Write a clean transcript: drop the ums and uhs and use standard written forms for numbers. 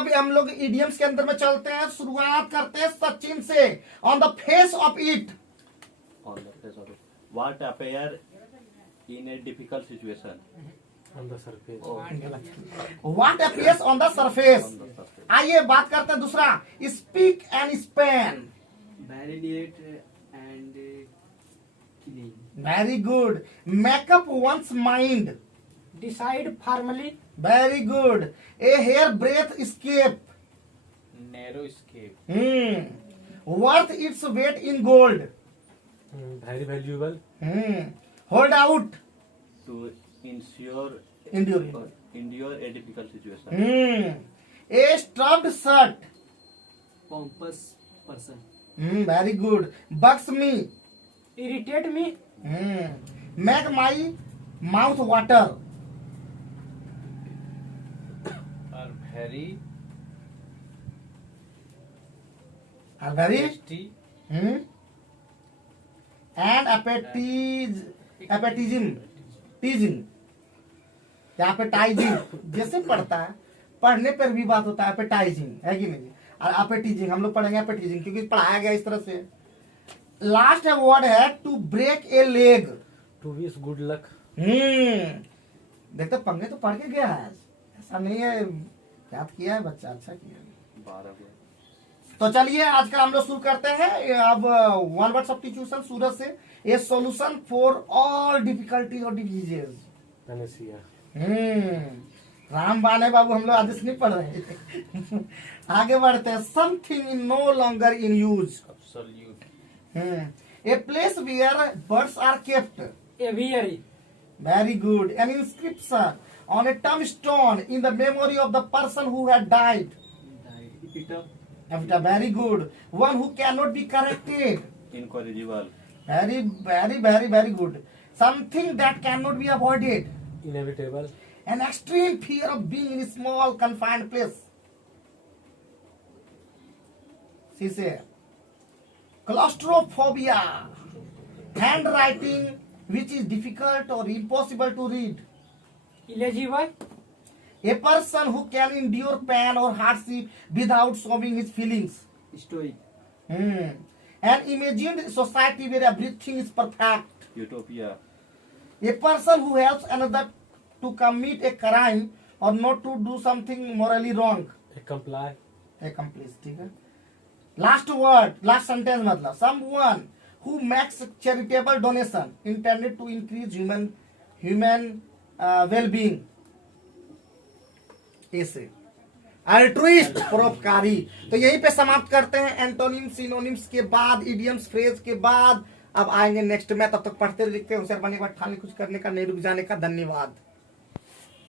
अभी हम लोग इडियम्स के अंदर में चलते हैं। शुरुआत करते हैं सचिन से। On the face of it, what appear in a difficult situation, On the surface. What appears on the surface. आइए बात करते हैं दूसरा, speak and span. validate and clean, very good. Make up one's mind. Decide firmly. Very good. A hair breadth escape. Narrow escape, worth its weight in gold. Very valuable. Hold out. To ensure endure. endure a difficult situation, a stuffed shirt. pompous person, very good. Bugs me. Irritate me. Make my mouth water. are very very tasty, and एपेटिज्म teasing, appetizing जैसे पढ़ता है, पढ़ने पर भी बात होता है एपेटाइजिंग, है कि नहीं। और एपेटिजिंग हम लोग पढ़ेंगे एपेटिजिंग क्योंकि पढ़ाया गया इस तरह से। लास्ट वर्ड है to break a leg. To wish good luck. देखते पंगे तो पढ़ के गया है, ऐसा नहीं है, याद किया है बच्चा, अच्छा किया। 12 तो चलिए आज का हम लोग शुरू करते हैं। अब वन वर्ड सब्स्टिट्यूशन सूरज से। ए सॉल्यूशन फॉर ऑल डिफिकल्टीज और डिजीजेज। Panacea. रामबान है बाबू, हम लोग आदेश नहीं पढ़ रहे थे। आगे बढ़ते हैं। Something in no longer in use. absolute, a place where birds are kept. Aviary. Very good. An inscription on a tombstone in the memory of the person who had died. epitaph, very good. One who can not be corrected. incorrigible, Very good. Something that cannot be avoided. Inevitable. An extreme fear of being in a small confined place. She said. Claustrophobia. Handwriting which is difficult or impossible to read. Illegible. A person who can endure pain or hardship without showing his feelings. stoic, An imagined society where everything is perfect. utopia, A person who helps another to commit a crime or not to do something morally wrong. Comply. Accomplish, ठीक है। Last word, last sentence मतलब someone who makes charitable donation intended to increase human well-being. ऐसे altruist, परोपकारी। तो यहीं पे समाप्त करते हैं। एंटोनिम्स, सिनोनिम्स के बाद, इडियम्स, फ्रेज के बाद अब आएंगे नेक्स्ट में। तब तक पढ़ते लिखते हैं, होशियार बनने के बाद ठाने कुछ करने का, नहीं रुक जाने का। धन्यवाद।